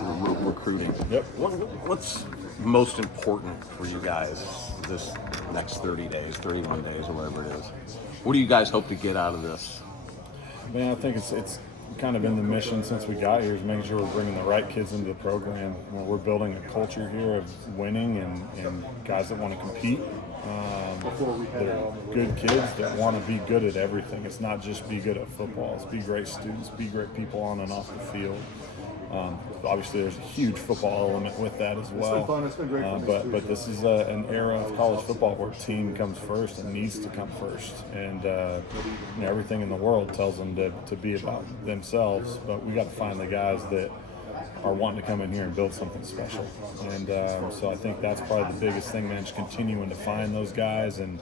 recruiting. Yep. What's most important for you guys this next 30 days, 31 days, or whatever it is? What do you guys hope to get out of this? Man, I think it's kind of been the mission since we got here is making sure we're bringing the right kids into the program. We're building a culture here of winning and guys that want to compete. They're good kids that want to be good at everything. It's not just be good at football. It's be great students, be great people on and off the field. Obviously, there's a huge football element with that as well. But this is an era of college football where team comes first and needs to come first. And everything in the world tells them to be about themselves. But we got to find the guys that are wanting to come in here and build something special. And so I think that's probably the biggest thing, man, just continuing to find those guys and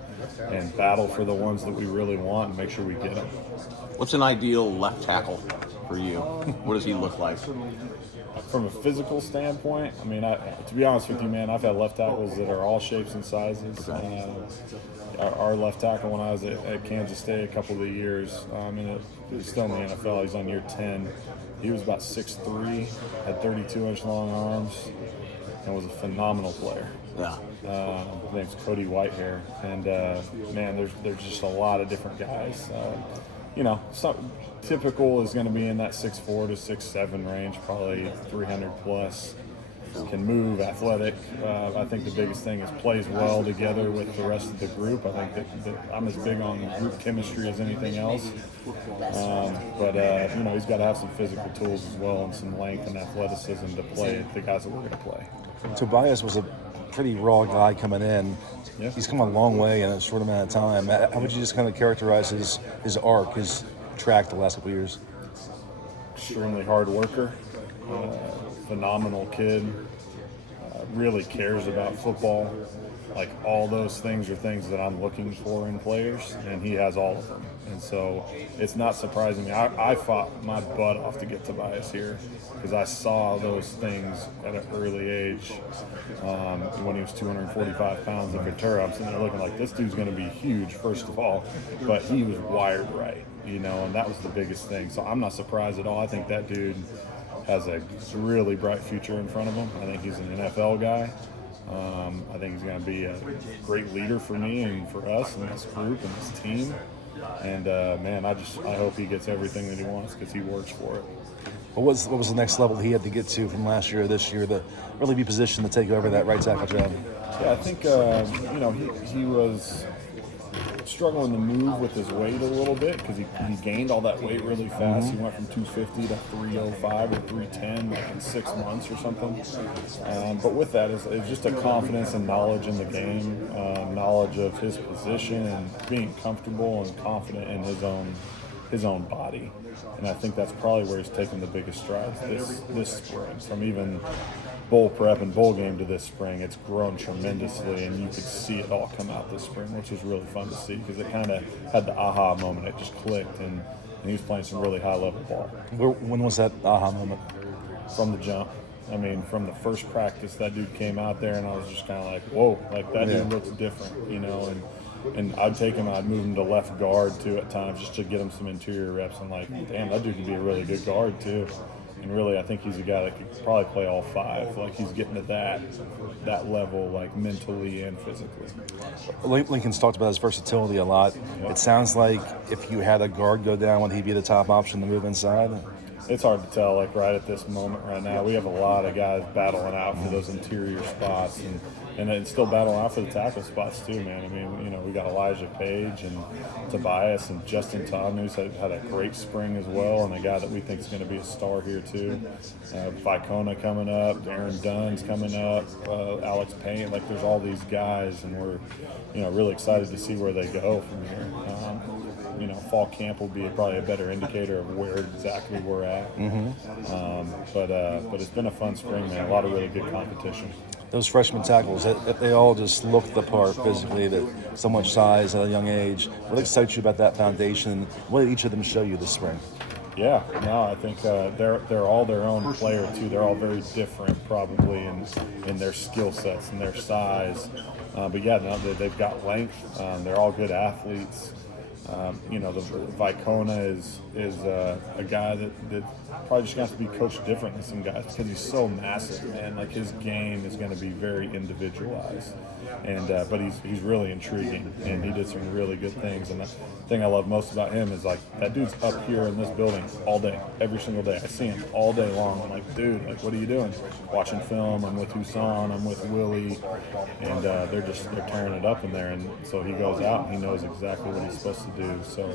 battle for the ones that we really want and make sure we get them. What's an ideal left tackle for you? What does he look like? From a physical standpoint, I mean, to be honest with you, man, I've had left tackles that are all shapes and sizes. Our left tackle when I was at Kansas State a couple of years, he's still in the NFL, he's on year 10. He was about 6'3", had 32-inch long arms, and was a phenomenal player. Yeah. His name's Cody Whitehair, and man, there's just a lot of different guys. Some typical is going to be in that 6'4" to 6'7" range, probably 300 plus. Can move, athletic. I think the biggest thing is plays well together with the rest of the group. I think that I'm as big on group chemistry as anything else. But he's got to have some physical tools as well and some length and athleticism to play the guys that we're going to play. Tobias was a pretty raw guy coming in. Yeah. He's come a long way in a short amount of time. How would you just kind of characterize his arc, his track the last couple of years? Extremely hard worker, phenomenal kid, really cares about football. Like, all those things are things that I'm looking for in players, and he has all of them. And so it's not surprising me. I fought my butt off to get Tobias here because I saw those things at an early age. When he was 245 pounds in Ventura, I'm sitting there looking like, this dude's going to be huge, first of all. But he was wired right, and that was the biggest thing. So I'm not surprised at all. I think that dude has a really bright future in front of him. I think he's an NFL guy. I think he's going to be a great leader for me and for us and this group and this team. And man, I hope he gets everything that he wants because he works for it. What was the next level he had to get to from last year or this year to really be positioned to take over that right tackle job? Yeah, I think he was struggling to move with his weight a little bit because he gained all that weight really fast. Mm-hmm. He went from 250 to 305 or 310 like in 6 months or something. But with that is just a confidence and knowledge in the game, knowledge of his position, and being comfortable and confident in his own body. And I think that's probably where he's taken the biggest strides this spring. From even bowl prep and bowl game to this spring, it's grown tremendously, and you could see it all come out this spring, which was really fun to see because it kind of had the aha moment. It just clicked, and he was playing some really high-level ball. When was that aha moment? From the jump. I mean, from the first practice, that dude came out there, and I was just kind of like, whoa, like that dude looks different, and I'd take him, I'd move him to left guard, too, at times, just to get him some interior reps. I'm like, damn, that dude could be a really good guard, too. And really, I think he's a guy that could probably play all five. Like, he's getting to that level, like, mentally and physically. Lincoln's talked about his versatility a lot. Yep. It sounds like if you had a guard go down, would he be the top option to move inside? It's hard to tell, like, right at this moment right now. We have a lot of guys battling out for those interior spots, and it's still battling out for the tackle spots too, man. I mean, we got Elijah Page and Tobias and Justin Todd, who's had a great spring as well, and a guy that we think is going to be a star here too. Vicona coming up, Aaron Dunn's coming up, Alex Payne. Like, there's all these guys, and we're really excited to see where they go from here. Fall camp will be probably a better indicator of where exactly we're at. But it's been a fun spring, man. A lot of really good competition. Those freshman tackles, if they all just look the part physically, that so much size at a young age, what excites you about that foundation? What did each of them show you this spring? Yeah, no, I think they're all their own player too. They're all very different, probably in their skill sets and their size. But yeah, no, they've got length. They're all good athletes. The Vicona is a guy that probably just going to have to be coached different than some guys because he's so massive, man. Like his game is going to be very individualized, and but he's really intriguing, and he did some really good things. And the thing I love most about him is like that dude's up here in this building all day, every single day. I see him all day long. I'm like, dude, like what are you doing? Watching film. I'm with Husan. I'm with Willie, and they're tearing it up in there. And so he goes out and he knows exactly what he's supposed to do. So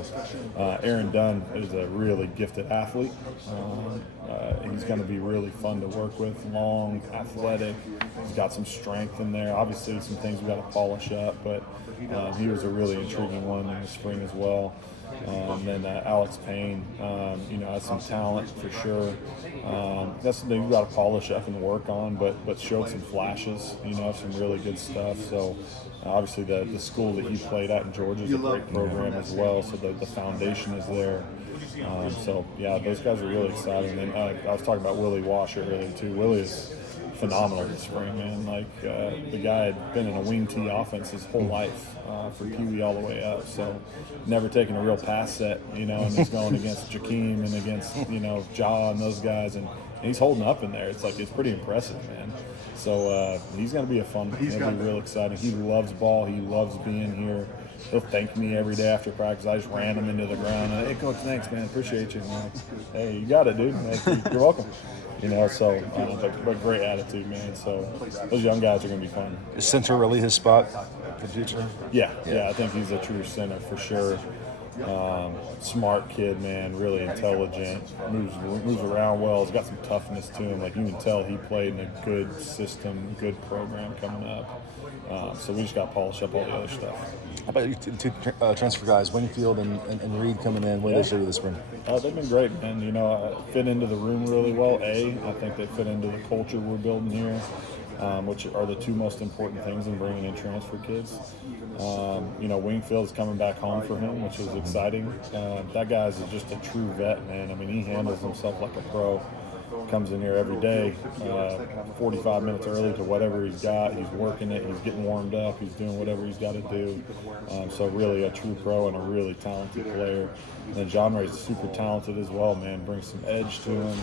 Aaron Dunn is a really gifted athlete. He's going to be really fun to work with. Long, athletic. He's got some strength in there. Obviously, some things we got to polish up, but he was a really intriguing one in the spring as well. And then Alex Payne, has some talent for sure. That's something we've got to polish up and work on, but showed some flashes, some really good stuff. So obviously the school that he played at in Georgia is a great program as well, so the foundation is there. So yeah, those guys are really exciting. And I was talking about Willie Washer earlier too. Willie is phenomenal this spring, man. Like the guy had been in a wing T offense his whole life, from Pee Wee all the way up. So never taken a real pass set, and he's going against Jakeem and against Ja and those guys, and he's holding up in there. It's pretty impressive, man. So he's going to be he'll be real exciting. He loves ball. He loves being here. He'll thank me every day after practice. I just ran him into the ground. Hey, Coach, thanks, man. Appreciate you. Man. Hey, you got it, dude. You're welcome. But great attitude, man. So those young guys are going to be fun. Is center really his spot for the future? Yeah, I think he's a true center for sure. Smart kid, man, really intelligent, moves around well. He's got some toughness to him. Like you can tell he played in a good system, good program coming up. So we just got to polish up all the other stuff. How about you two transfer guys, Wingfield and Reed coming in? What did they show you this spring? They've been great, man. Fit into the room really well. I think they fit into the culture we're building here, which are the two most important things in bringing in transfer kids. Wingfield is coming back home for him, which is exciting. That guy's just a true vet, man. I mean, he handles himself like a pro. Comes in here every day, 45 minutes early to whatever he's got. He's working it. He's getting warmed up. He's doing whatever he's got to do. So really a true pro and a really talented player. And then John Ray's super talented as well, man. Brings some edge to him.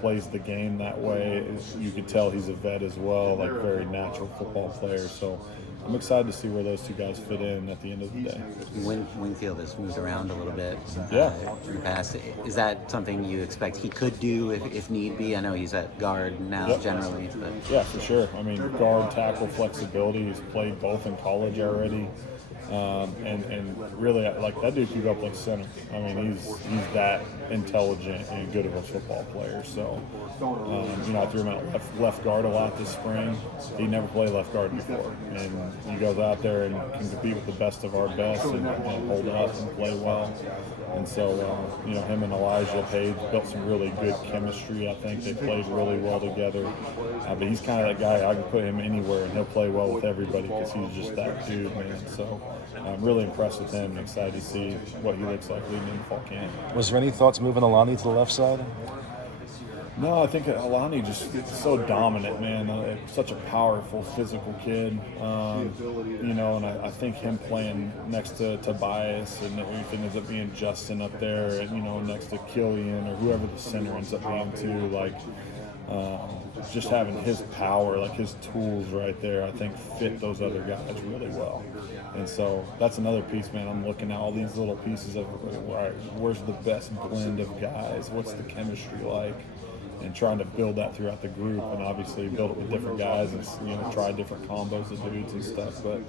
Plays the game that way. You can tell he's a vet as well, like very natural football player. So I'm excited to see where those two guys fit in at the end of the day. Wingfield has moved around a little bit in the past. Is that something you expect he could do if need be? I know he's at guard now generally. But. Yeah, for sure. I mean, guard, tackle, flexibility. He's played both in college already. And really, like that dude can go play center. I mean, he's that intelligent and good of a football player. So, I threw him out left guard a lot this spring. He never played left guard before, and he goes out there and can compete with the best of our best and hold up and play well. And so, him and Elijah Page built some really good chemistry. I think they played really well together. But he's kind of that guy, I can put him anywhere and he'll play well with everybody because he's just that dude, man. So I'm really impressed with him and excited to see what he looks like leading into fall camp. Was there any thoughts moving Alani to the left side? No, I think Alani just so dominant, man. Such a powerful, physical kid. And I think him playing next to Tobias and everything ends up being Justin up there, and next to Killian or whoever the center ends up being too. Like, just having his power, like his tools right there, I think fit those other guys really well. And so that's another piece, man. I'm looking at all these little pieces of where's the best blend of guys? What's the chemistry like? And trying to build that throughout the group, and obviously build it with different guys and try different combos of dudes and stuff. But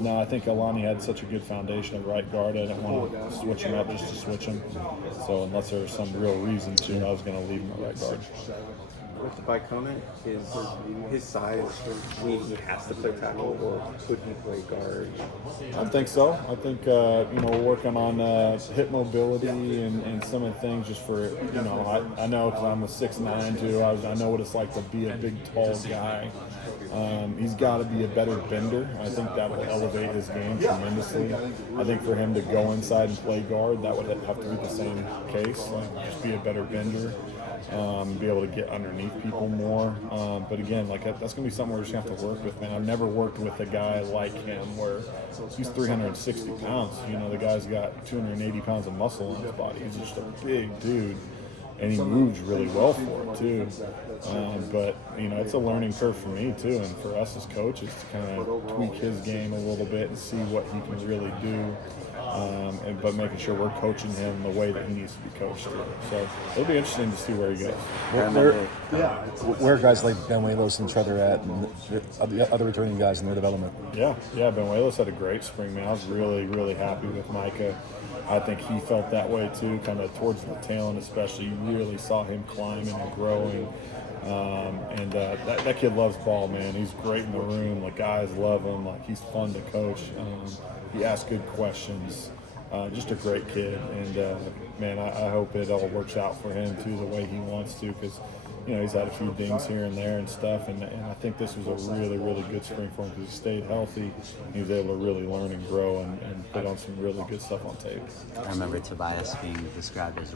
no, I think Alani had such a good foundation at right guard. I didn't want to switch him up just to switch him. So unless there was some real reason to, I was going to leave him at right guard. With the Bicona, is his size mean he has to play tackle, or could he play guard? I don't think so. I think we're working on hip mobility and some of the things just for I know because I'm a 6'9" too. I know what it's like to be a big tall guy. He's got to be a better bender. I think that would elevate his game tremendously. I think for him to go inside and play guard, that would have to be the same case. Like just be a better bender. be able to get underneath people more. But again, like that's going to be something we're just going to have to work with, man. I've never worked with a guy like him where he's 360 pounds. You know, the guy's got 280 pounds of muscle on his body. He's just a big dude. And he moves really well for it too. But you know, it's a learning curve for me too, and for us as coaches to kind of tweak his game a little bit and see what he can really do. But making sure we're coaching him the way that he needs to be coached through. So it'll be interesting to see where he goes. Where are guys like Benuelos and Treader at, and the other returning guys in their development? Yeah. Benuelos had a great spring, man. I was really, really happy with Micah. I think he felt that way too, kind of towards the tail end especially. You really saw him climbing and growing. That kid loves ball, man. He's great in the room. Like, guys love him. Like, he's fun to coach. He asks good questions. Just a great kid. And, man, I hope it all works out for him too the way he wants to, because you know, he's had a few dings here and there and stuff, and I think this was a really, really good spring for him because he stayed healthy. He was able to really learn and grow and put on some really good stuff on tape. I remember Tobias being described as